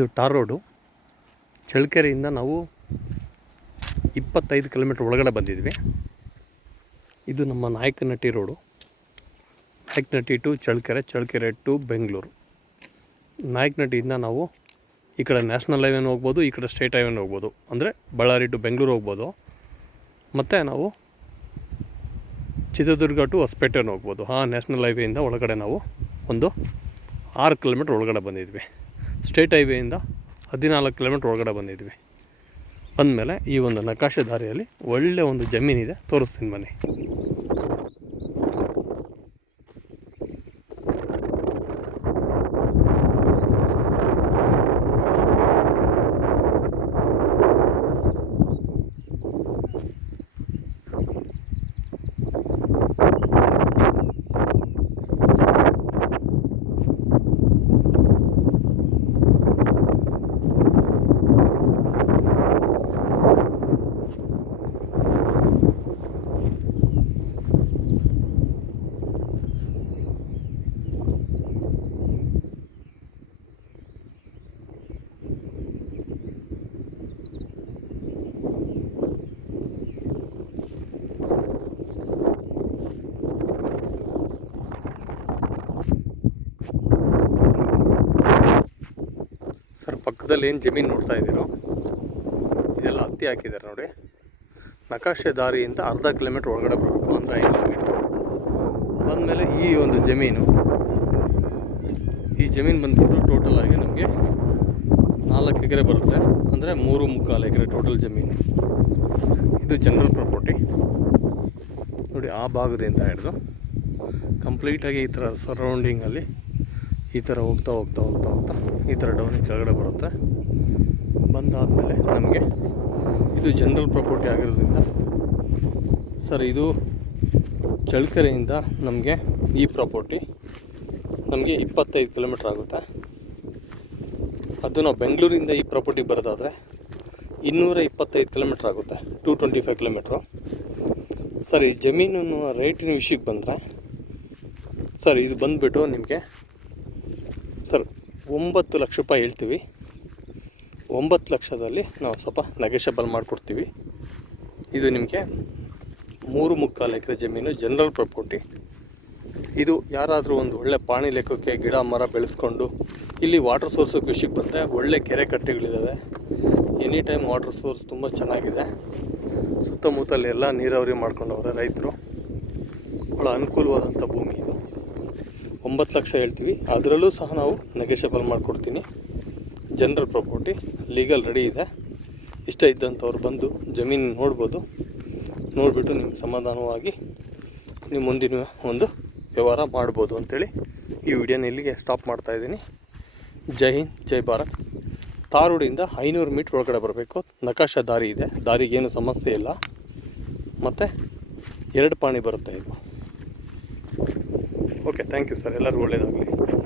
ಇದು tar road. ಚಳ್ಳಕೆರೆಯಿಂದ ನಾವು 25 kilometre ಒಳಗಡೆ ಬಂದಿದ್ವಿ. ಇದು ನಮ್ಮ Nayakanahatti road. Nayakanahatti to Challakere, Challakere to Bengaluru. ನಾಯಕನಹಟ್ಟಿಯಿಂದ ನಾವು ಈ ಕಡೆ ನ್ಯಾಷನಲ್ ಹೈವೇನ ಹೋಗ್ಬೋದು, ಈ ಕಡೆ ಸ್ಟೇಟ್ ಹೈವೇನ ಹೋಗ್ಬೋದು. ಅಂದರೆ ಬಳ್ಳಾರಿ ಟು ಬೆಂಗಳೂರು ಹೋಗ್ಬೋದು. ಮತ್ತು ನಾವು ಚಿತ್ರದುರ್ಗ ಟು ಹೊಸಪೇಟೆನ ಹೋಗ್ಬೋದು. ನ್ಯಾಷನಲ್ ಹೈವೇಯಿಂದ ಒಳಗಡೆ ನಾವು ಒಂದು 6 ಕಿಲೋಮೀಟ್ರ್ ಒಳಗಡೆ ಬಂದಿದ್ವಿ. ಸ್ಟೇಟ್ ಹೈವೇಯಿಂದ 14 ಕಿಲೋಮೀಟ್ರ್ ಒಳಗಡೆ ಬಂದಿದ್ವಿ. ಅಂದಮೇಲೆ ಈ ಒಂದು ನಕಾಶೆ ದಾರಿಯಲ್ಲಿ ಒಳ್ಳೆಯ ಒಂದು ಜಮೀನಿದೆ, ತೋರಿಸ್ತೀನಿ ಬನ್ನಿ. ಸರ್, ಪಕ್ಕದಲ್ಲಿ ಏನು ಜಮೀನು ನೋಡ್ತಾ ಇದ್ದೀರೋ ಇದೆಲ್ಲ ಹತ್ತಿ ಹಾಕಿದ್ದಾರೆ ನೋಡಿ. ನಕಾಶೆ ದಾರಿಯಿಂದ ಅರ್ಧ ಕಿಲೋಮೀಟ್ರ್ ಒಳಗಡೆ ಬರಬೇಕು, ಅಂದರೆ 500 ಮೀಟ್ರ್ ಬಂದಮೇಲೆ ಈ ಒಂದು ಜಮೀನು ಬಂದ್ಬಿಟ್ಟು ಟೋಟಲಾಗಿ ನಮಗೆ 4 ಎಕರೆ ಬರುತ್ತೆ. ಅಂದರೆ 3.25 ಎಕರೆ ಟೋಟಲ್ ಜಮೀನು. ಇದು ಜನರಲ್ ಪ್ರಾಪರ್ಟಿ ನೋಡಿ. ಆ ಭಾಗದಿಂದ ಹಿಡಿದು ಕಂಪ್ಲೀಟಾಗಿ ಈ ಥರ ಸರೌಂಡಿಂಗಲ್ಲಿ ಈ ಥರ ಹೋಗ್ತಾ ಈ ಥರ ಡೌನಿಗೆ ಕೆಳಗಡೆ ಬರುತ್ತೆ. ಬಂದಾದಮೇಲೆ ನಮಗೆ ಇದು ಜನರಲ್ ಪ್ರಾಪರ್ಟಿ ಆಗಿರೋದ್ರಿಂದ ಸರ್, ಇದು ಚಳ್ಳಕೆರೆಯಿಂದ ನಮಗೆ ಈ ಪ್ರಾಪರ್ಟಿ ನಮಗೆ 25 ಕಿಲೋಮೀಟ್ರ್ ಆಗುತ್ತೆ. ಅದು ನಾವು ಬೆಂಗಳೂರಿಂದ ಈ ಪ್ರಾಪರ್ಟಿ ಬರೋದಾದರೆ 225 ಕಿಲೋಮೀಟ್ರ್ ಆಗುತ್ತೆ, 225 ಕಿಲೋಮೀಟ್ರು. ಸರ್, ಈ ಜಮೀನು ರೇಟಿನ ವಿಷಯಕ್ಕೆ ಬಂದರೆ ಸರ್, ಇದು ಬಂದುಬಿಟ್ಟು ನಿಮಗೆ ಸರ್ 9 ಲಕ್ಷ ರೂಪಾಯಿ ಹೇಳ್ತೀವಿ. 9 ಲಕ್ಷದಲ್ಲಿ ನಾವು ಸ್ವಲ್ಪ ನೆಗೋಷಿಯಬಲ್ ಮಾಡಿಕೊಡ್ತೀವಿ. ಇದು ನಿಮಗೆ 3.25 ಎಕರೆ ಜಮೀನು, ಜನರಲ್ ಪ್ರಾಪರ್ಟಿ. ಇದು ಯಾರಾದರೂ ಒಂದು ಒಳ್ಳೆ ಪಾಣಿ ಲೆಕ್ಕಕ್ಕೆ ಗಿಡ ಮರ ಬೆಳೆಸ್ಕೊಂಡು ಇಲ್ಲಿ ವಾಟರ್ ಸೋರ್ಸ್ ವಿಷಯಕ್ಕೆ ಬಂದರೆ ಒಳ್ಳೆ ಕೆರೆ ಕಟ್ಟೆಗಳಿದ್ದಾವೆ. ಎನಿ ಟೈಮ್ ವಾಟರ್ ಸೋರ್ಸ್ ತುಂಬ ಚೆನ್ನಾಗಿದೆ. ಸುತ್ತಮುತ್ತಲೆಲ್ಲ ಎಲ್ಲ ನೀರಾವರಿ ಮಾಡ್ಕೊಂಡವ್ರೆ ರೈತರು. ಭಾಳ ಅನುಕೂಲವಾದಂಥ ಭೂಮಿ ಇದು. 9 ಲಕ್ಷ ಹೇಳ್ತೀವಿ, ಅದರಲ್ಲೂ ಸಹ ನಾವು ನೆಗೋಷಿಯಬಲ್ ಮಾಡಿಕೊಡ್ತೀನಿ. ಜನರಲ್ ಪ್ರಾಪರ್ಟಿ ಲೀಗಲ್ ರೆಡಿ ಇದೆ. ಇಷ್ಟ ಇದ್ದಂಥವ್ರು ಬಂದು ಜಮೀನು ನೋಡ್ಬೋದು. ನೋಡಿಬಿಟ್ಟು ನಿಮ್ಗೆ ಸಮಾಧಾನವಾಗಿ ನಿಮ್ಮ ಮುಂದಿನ ಒಂದು ವ್ಯವಹಾರ ಮಾಡ್ಬೋದು ಅಂಥೇಳಿ ಈ ವಿಡಿಯೋನ ಇಲ್ಲಿಗೆ ಸ್ಟಾಪ್ ಮಾಡ್ತಾಯಿದ್ದೀನಿ. ಜೈ ಹಿಂದ್, ಜೈ ಭಾರತ್. ತಾರೋಡಿಂದ 500 ಮೀಟ್ರ್ ಒಳಗಡೆ ಬರಬೇಕು. ನಕಾಶೆ ದಾರಿ ಇದೆ, ದಾರಿಗೇನು ಸಮಸ್ಯೆ ಇಲ್ಲ. ಮತ್ತು 2 ಪಾಣಿ ಬರುತ್ತೆ ಇದು. Okay, thank you sir. ಎಲ್ಲರಿಗೂ ಒಳ್ಳೆಯದಾಗಲಿ.